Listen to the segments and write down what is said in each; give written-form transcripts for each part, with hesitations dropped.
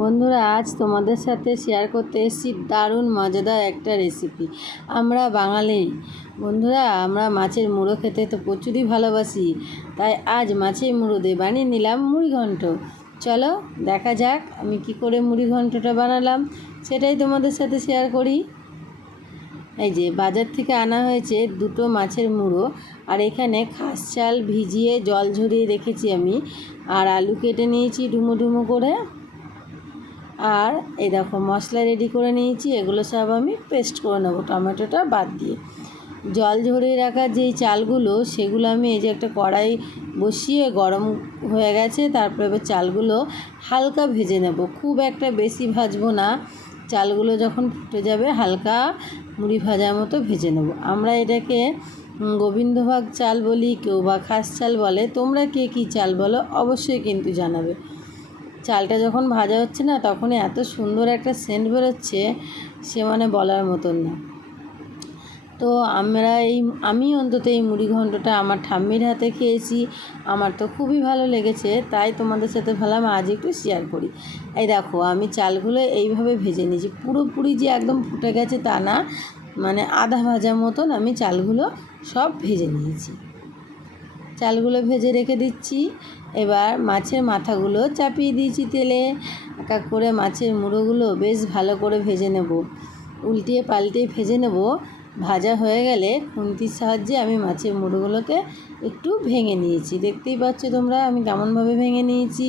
বন্ধুরা, আজ তোমাদের সাথে শেয়ার করতে এসেছি দারুণ মজাদার একটা রেসিপি। আমরা বাঙালি বন্ধুরা, আমরা মাছের মুড়ো খেতে তো প্রচুরই ভালোবাসি। তাই আজ মাছের মুড়ো দিয়ে বানিয়ে নিলাম মুড়ি ঘন্ট। চলো দেখা যাক আমি কি করে মুড়ি ঘন্টটা বানালাম, সেটাই তোমাদের সাথে শেয়ার করি। এই যে বাজার থেকে আনা হয়েছে দুটো মাছের মুড়ো, আর এখানে খাস চাল ভিজিয়ে জল ঝরিয়ে রেখেছি আমি, আর আলু কেটে নিয়েছি ডুমো ডুমো করে। আর এই দেখো মশলা রেডি করে নিয়েছি, এগুলো সব আমি পেস্ট করে নেবো টমেটোটা বাদ দিয়ে। জল ঝরিয়ে রাখা যেই চালগুলো সেগুলো আমি এই যে একটা কড়াই বসিয়ে গরম হয়ে গেছে, তারপরে এবার চালগুলো হালকা ভেজে নেব, খুব একটা বেশি ভাজবো না। চালগুলো যখন ফুটে যাবে হালকা মুড়ি ভাজার মতো ভেজে নেব। আমরা এটাকে গোবিন্দভাগ চাল বলি, কেউ বা খাস চাল বলে। তোমরা কে কী চাল বলো অবশ্যই কিন্তু জানাবে। চালটা যখন ভাজা হচ্ছে না, তখনই এত সুন্দর একটা সেন্ট বেরোচ্ছে, সে মানে বলার মতন না। তো আমি অন্তত এই মুড়ি ঘন্টটা আমার ঠাম্মির হাতে খেয়েছি, আমার তো খুবই ভালো লেগেছে। তাই তোমাদের সাথে ভাবলাম আজ একটু শেয়ার করি। এই দেখো আমি চালগুলো এইভাবে ভেজে নিয়েছি, পুরোপুরি যে একদম ফুটে গেছে তা না, মানে আধা ভাজা মতন আমি চালগুলো সব ভেজে নিয়েছি। চালগুলো ভেজে রেখে দিচ্ছি। এবার মাছের মাথাগুলো চাপিয়ে দিয়েছি তেলে, এক এক করে মাছের মুড়োগুলো বেশ ভালো করে ভেজে নেব, উল্টিয়ে পাল্টিয়ে ভেজে নেব। ভাজা হয়ে গেলে খুন্তির সাহায্যে আমি মাছের মুড়োগুলোকে একটু ভেঙে নিয়েছি। দেখতেই পাচ্ছ তোমরা আমি কেমনভাবে ভেঙে নিয়েছি।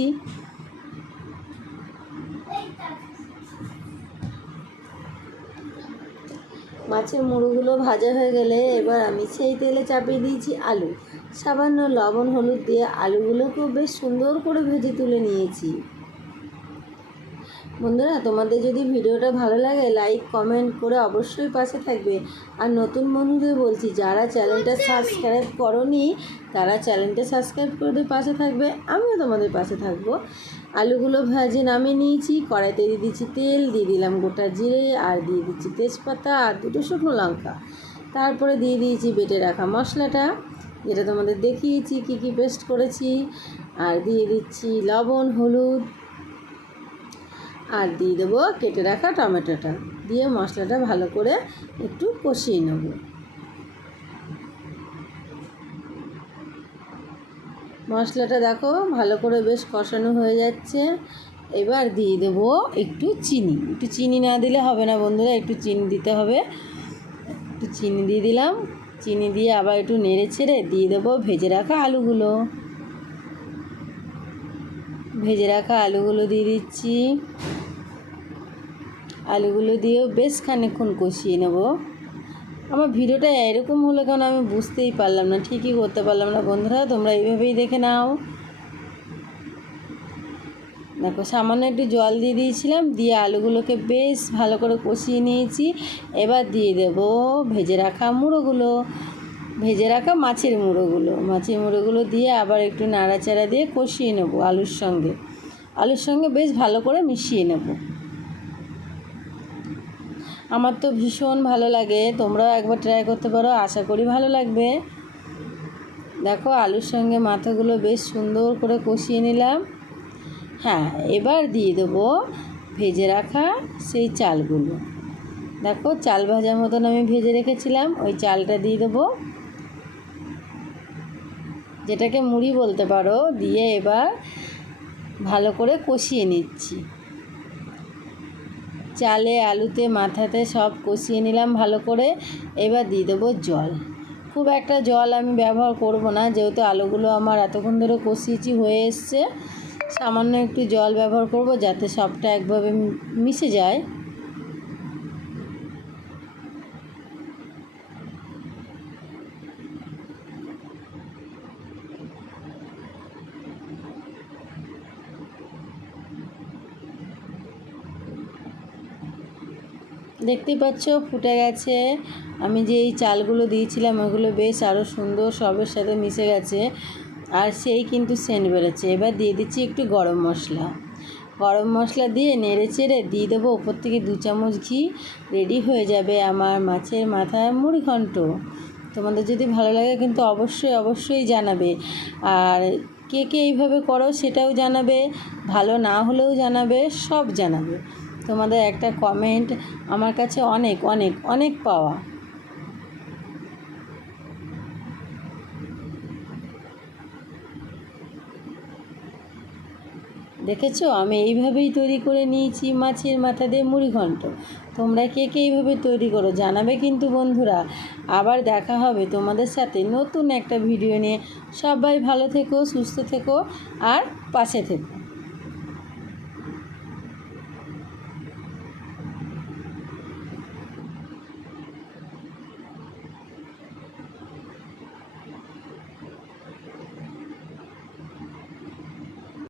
মাছের মুড়োগুলো ভাজা হয়ে গেলে এবার আমি সেই তেলে চাপিয়ে দিয়েছি আলু। সামান্য লবণ হলুদ দিয়ে আলুগুলোকেও বেশ সুন্দর করে ভেজে তুলে নিয়েছি। বন্ধুরা, তোমাদের যদি ভিডিওটা ভালো লাগে লাইক কমেন্ট করে অবশ্যই পাশে থাকবে। আর নতুন বন্ধুদের বলছি, যারা চ্যানেলটা সাবস্ক্রাইব করোনি তারা চ্যানেলটা সাবস্ক্রাইব করে পাশে থাকবে, আমিও তোমাদের পাশে থাকবো। আলুগুলো ভেজে নামিয়ে নিয়েছি, কড়াইতে দিয়ে দিচ্ছি তেল, দিয়ে দিলাম গোটা জিরে, আর দিয়ে দিচ্ছি তেজপাতা আর দুটো শুকনো লঙ্কা। তারপরে দিয়ে দিয়েছি বেটে রাখা মশলাটা, যেটা তোমাদের দেখিয়েছি কী কী পেস্ট করেছি। আর দিয়ে দিচ্ছি লবণ হলুদ, আর দিয়ে দেবো কেটে রাখা টমেটোটা, দিয়ে মশলাটা ভালো করে একটু কষিয়ে নেব। মশলাটা দেখো ভালো করে বেশ কষানো হয়ে যাচ্ছে। এবার দিয়ে দেবো একটু চিনি। একটু চিনি না দিলে হবে না বন্ধুরা, একটু চিনি দিতে হবে। একটু চিনি দিয়ে দিলাম, চিনি দিয়ে আবার একটু নেড়ে ছেড়ে দিয়ে দেবো ভেজে রাখা আলুগুলো। ভেজে রাখা আলুগুলো দিয়ে দিচ্ছি। আলুগুলো দিয়েও বেশ খানিকক্ষণ কষিয়ে নেব। আমার ভিডিওটা এরকম হলো কেন আমি বুঝতেই পারলাম না, ঠিকই করতে পারলাম না বন্ধুরা, তোমরা এইভাবেই দেখে নাও। দেখো সামান্য একটু জল দিয়ে দিয়েছিলাম, দিয়ে আলুগুলোকে বেশ ভালো করে কষিয়ে নিয়েছি। এবার দিয়ে দেব ভেজে রাখা মুড়োগুলো, ভেজে রাখা মাছের মুড়োগুলো দিয়ে আবার একটু নাড়াচাড়া দিয়ে কষিয়ে নেব আলুর সঙ্গে বেশ ভালো করে মিশিয়ে নেব। আমার তো ভীষণ ভালো লাগে, তোমরাও একবার ট্রাই করতে পারো, আশা করি ভালো লাগবে। দেখো আলুর সঙ্গে মাথাগুলো বেশ সুন্দর করে কষিয়ে নিলাম। হ্যাঁ, এবার দিয়ে দেবো ভেজে রাখা সেই চালগুলো। দেখো চাল ভাজার মতন আমি ভেজে রেখেছিলাম, ওই চালটা দিয়ে দেবো, যেটাকে মুড়ি বলতে পারো। দিয়ে এবার ভালো করে কষিয়ে নিচ্ছি। চালে আলুতে মাথাতে সব কষিয়ে নিলাম ভালো করে। এবার দিয়ে দেবো জল। খুব একটা জল আমি ব্যবহার করব না, যেহেতু আলুগুলো আমার এতক্ষণ ধরে কষিয়েছি হয়ে এসছে। সামান্য একটু জল ব্যবহার করব, যাতে সবটা একভাবে মিশে যায়। দেখতেই পাচ্ছ ফুটে গেছে। আমি যে এই চালগুলো দিয়েছিলাম ওগুলো বেশ আরও সুন্দর সবের সাথে মিশে গেছে, আর সেই কিন্তু সেন্ট বেরোচ্ছে। এবার দিয়ে দিচ্ছি একটু গরম মশলা দিয়ে নেড়ে চেড়ে দিয়ে দেবো ওপর থেকে 2 চামচ ঘি। রেডি হয়ে যাবে আমার মাছের মাথায় মুড়ি ঘন্ট। তোমাদের যদি ভালো লাগে কিন্তু অবশ্যই জানাবে। আর কে কে এইভাবে করো সেটাও জানাবে, ভালো না হলেও জানাবে, সব জানাবে। তোমাদের একটা কমেন্ট আমার কাছে অনেক অনেক অনেক পাওয়া। দেখেছো আমি এইভাবেই তৈরি করে নিয়েছি মাছের মাথা দিয়ে মুড়িঘণ্ট। তোমরা কে কে এইভাবে তৈরি করো জানাবে কিন্তু বন্ধুরা। আবার দেখা হবে তোমাদের সাথে নতুন একটা ভিডিও নিয়ে। সবাই ভালো থেকো, সুস্থ থেকো আর পাশে থেকো।